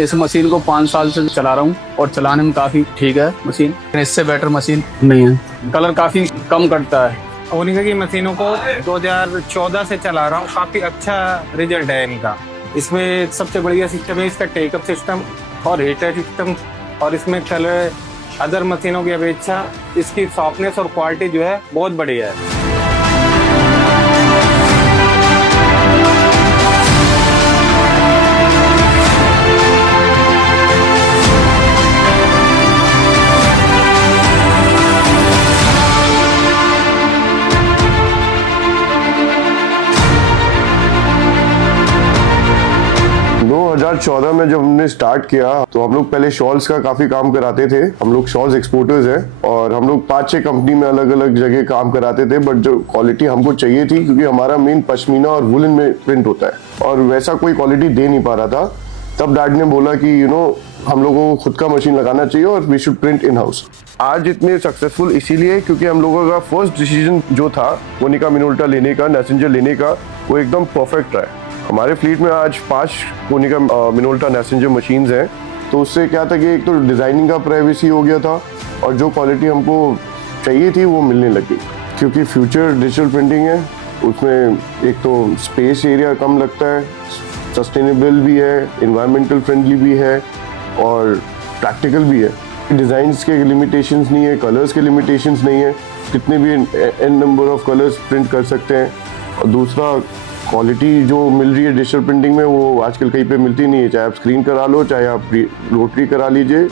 इस मशीन को 5 साल से चला रहा हूँ और चलाने में काफ़ी ठीक है मशीन, इससे बेटर मशीन नहीं है। कलर काफ़ी कम कटता है। कोनिका की मशीनों को 2014 से चला रहा हूँ, काफ़ी अच्छा रिजल्ट है इनका। इसमें सबसे बढ़िया सिस्टम है इसका टेकअप सिस्टम और हीटर सिस्टम, और इसमें कलर अदर मशीनों की अपेक्षा इसकी सॉफ्टनेस और क्वालिटी जो है बहुत बढ़िया है। 2014 में जब हमने स्टार्ट किया तो हम लोग पहले शॉल्स का काफी काम कराते थे। हम लोग शॉल्स एक्सपोर्टर्स हैं और हम लोग 5-6 कंपनी में अलग अलग जगह काम कराते थे, बट जो क्वालिटी हमको चाहिए थी, क्योंकि हमारा मेन पश्मीना और वुलन में प्रिंट होता है और वैसा कोई क्वालिटी दे नहीं पा रहा था। तब डैड ने बोला कि हम लोगों को खुद का मशीन लगाना चाहिए और we should print in house. आज इतने सक्सेसफुल इसीलिए क्योंकि हम लोगों का फर्स्ट डिसीजन जो था कोनिका मिनोल्टा लेने का, नैसेंजर लेने का, वो एकदम परफेक्ट रहा है। हमारे फ्लीट में आज 5 कोनिका मिनोल्टा नैसेंजर मशीन्स हैं। तो उससे क्या था कि एक तो डिज़ाइनिंग का प्राइवेसी हो गया था और जो क्वालिटी हमको चाहिए थी वो मिलने लगी। क्योंकि फ्यूचर डिजिटल प्रिंटिंग है, उसमें एक तो स्पेस एरिया कम लगता है, सस्टेनेबल भी है, इन्वायरमेंटल फ्रेंडली भी है और प्रैक्टिकल भी है। डिज़ाइंस के लिमिटेशंस नहीं है, कलर्स के लिमिटेशंस नहीं है, कितने भी N number of colours print कर सकते हैं। और दूसरा, क्वालिटी जो मिल रही है डिजिटल प्रिंटिंग में वो आजकल कहीं पे मिलती नहीं है। चाहे आप स्क्रीन करा लो, चाहे आप रोटरी करा लीजिए,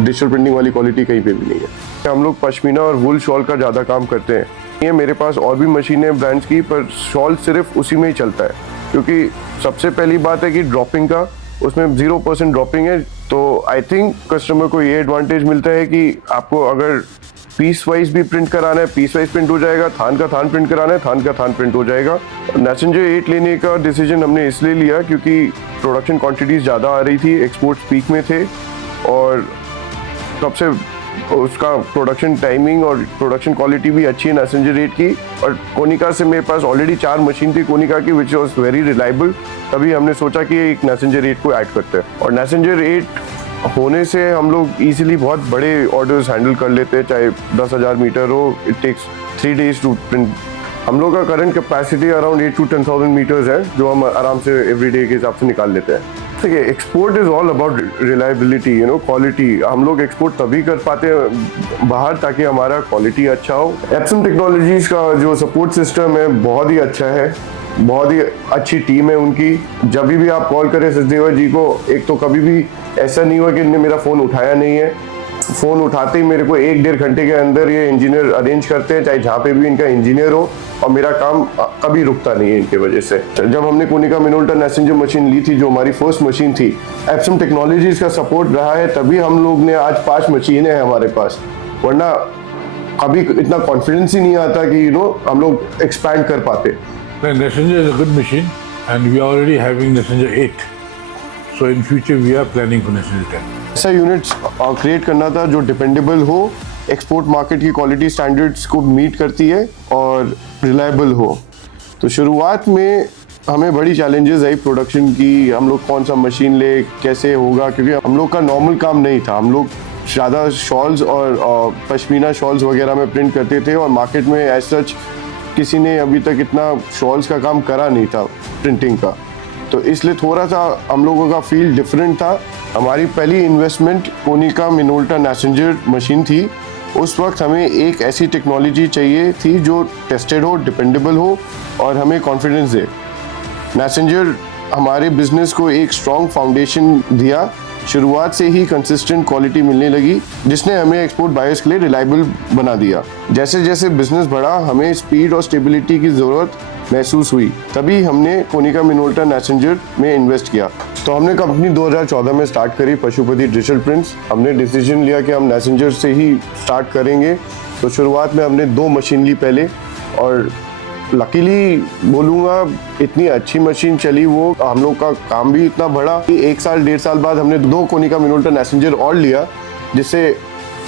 डिजिटल प्रिंटिंग वाली क्वालिटी कहीं पे भी नहीं है। हम लोग पश्मीना और वुल शॉल का ज़्यादा काम करते हैं। ये मेरे पास और भी मशीनें ब्रांड्स की, पर शॉल सिर्फ उसी में ही चलता है। क्योंकि सबसे पहली बात है कि ड्रॉपिंग का, उसमें 0% ड्रॉपिंग है। तो आई थिंक कस्टमर को ये एडवांटेज मिलता है कि आपको अगर पीस वाइज भी प्रिंट कराना है, पीस वाइज प्रिंट हो जाएगा, थान का थान प्रिंट कराना है, थान का थान प्रिंट हो जाएगा। नैसेंजर 8 लेने का डिसीजन हमने इसलिए लिया क्योंकि प्रोडक्शन क्वांटिटीज ज़्यादा आ रही थी, एक्सपोर्ट्स पीक में थे और सबसे उसका प्रोडक्शन टाइमिंग और प्रोडक्शन क्वालिटी भी अच्छी है नैसेंजर 8 की। और कोनिका से मेरे पास ऑलरेडी 4 मशीन थी कोनिका की, विच वॉज वेरी रिलायबल। तभी हमने सोचा कि एक नैसेंजर 8 को ऐड करते हैं। और नैसेंजर 8 होने से हम लोग इजीली बहुत बड़े ऑर्डर्स हैंडल कर लेते हैं, चाहे 10,000 मीटर हो। It takes 3 days to print. हम लोग का current capacity around 8 to 10,000 metres है, जो हम आराम से एवरी डे के हिसाब से निकाल लेते हैं। देखिए, export is all about reliability, quality. हम लोग एक्सपोर्ट तभी कर पाते हैं बाहर ताकि हमारा क्वालिटी अच्छा हो। एप्सम टेक्नोलॉजीज का जो सपोर्ट सिस्टम है बहुत ही अच्छा है, बहुत ही अच्छी टीम है उनकी। जब भी आप कॉल करें सचदेवा जी को, एक तो कभी भी ऐसा नहीं हुआ कि इन्होंने मेरा फ़ोन उठाया नहीं है। फ़ोन उठाते ही मेरे को 1-1.5 घंटे के अंदर ये इंजीनियर अरेंज करते हैं, चाहे जहाँ पे भी इनका इंजीनियर हो, और मेरा काम कभी रुकता नहीं है इनकी वजह से। जब हमने कोनिका मिनोल्टा नैसेंजर मशीन ली थी, जो हमारी फर्स्ट मशीन थी, एप्सम टेक्नोलॉजीज का सपोर्ट रहा है, तभी हम लोग ने आज 5 मशीनें हैं हमारे पास। वरना कभी इतना कॉन्फिडेंस ही नहीं आता कि हम लोग एक्सपैंड कर पाते। Messenger is a good machine and we are already having Messenger 8. So in future we are planning for Messenger 10. ऐसा यूनिट्स क्रिएट करना था जो डिपेंडेबल हो, एक्सपोर्ट मार्केट की क्वालिटी स्टैंडर्ड्स को मीट करती है और रिलायबल हो। तो शुरुआत में हमें बड़ी चैलेंजेस आई प्रोडक्शन की, हम लोग कौन सा मशीन ले, कैसे होगा, क्योंकि हम लोग का नॉर्मल काम नहीं था। हम लोग ज़्यादा शॉल्स और पश्मीना शॉल्स वगैरह में प्रिंट करते थे और मार्केट में एज सच किसी ने अभी तक इतना शॉल्स का काम करा नहीं था प्रिंटिंग का। तो इसलिए थोड़ा सा हम लोगों का फील्ड डिफरेंट था। हमारी पहली इन्वेस्टमेंट कोनिका मिनोल्टा नैसेंजर मशीन थी। उस वक्त हमें एक ऐसी टेक्नोलॉजी चाहिए थी जो टेस्टेड हो, डिपेंडेबल हो और हमें कॉन्फिडेंस दे। नैसेंजर हमारे बिजनेस को एक स्ट्रॉन्ग फाउंडेशन दिया। शुरुआत से ही कंसिस्टेंट क्वालिटी मिलने लगी, जिसने हमें एक्सपोर्ट बायर्स के लिए रिलायबल बना दिया। जैसे जैसे बिजनेस बढ़ा, हमें स्पीड और स्टेबिलिटी की ज़रूरत महसूस हुई, तभी हमने कोनिका मिनोल्टा नैसेंजर में इन्वेस्ट किया। तो हमने कंपनी 2014 में स्टार्ट करी, पशुपति डिजिटल प्रिंट्स। हमने डिसीजन लिया कि हम नैसेंजर से ही स्टार्ट करेंगे। तो शुरुआत में हमने 2 मशीन ली पहले, और लकीली बोलूँगा इतनी अच्छी मशीन चली वो, हम लोग का काम भी इतना बढ़ा कि 1 साल 1.5 साल बाद हमने 2 कोनिका मिनोल्टा नैसेंजर और लिया, जिससे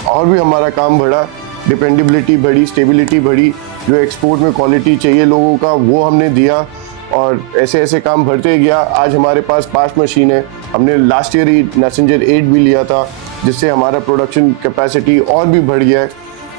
और भी हमारा काम बढ़ा, डिपेंडेबिलिटी बढ़ी, स्टेबिलिटी बढ़ी। जो एक्सपोर्ट में क्वालिटी चाहिए लोगों का वो हमने दिया। और ऐसे ऐसे काम बढ़ते गया। आज हमारे पास 5 मशीन है। हमने लास्ट ईयर ही मैसेंजर 8 भी लिया था, जिससे हमारा प्रोडक्शन कैपेसिटी और भी बढ़ गया है।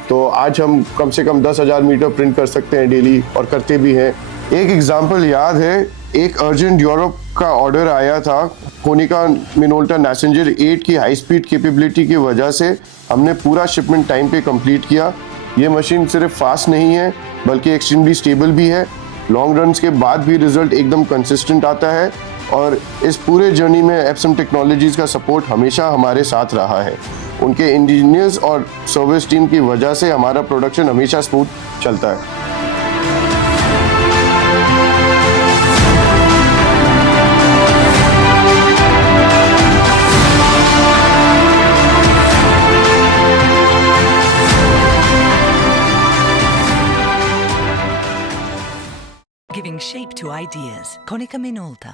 तो आज हम कम से कम 10,000 मीटर प्रिंट कर सकते हैं डेली, और करते भी हैं। एक एग्जांपल याद है, एक अर्जेंट यूरोप का ऑर्डर आया था। कोनिका मिनोल्टा मैसेंजर 8 की हाई स्पीड कैपेबिलिटी की वजह से हमने पूरा शिपमेंट टाइम पे कंप्लीट किया। ये मशीन सिर्फ फास्ट नहीं है बल्कि एक्सट्रीमली स्टेबल भी है। लॉन्ग रन्स के बाद भी रिजल्ट एकदम कंसिस्टेंट आता है, और इस पूरे जर्नी में एप्सम टेक्नोलॉजीज़ का सपोर्ट हमेशा हमारे साथ रहा है। उनके इंजीनियर्स और सर्विस टीम की वजह से हमारा प्रोडक्शन हमेशा स्मूथ चलता है। Giving shape to ideas. Konica Minolta.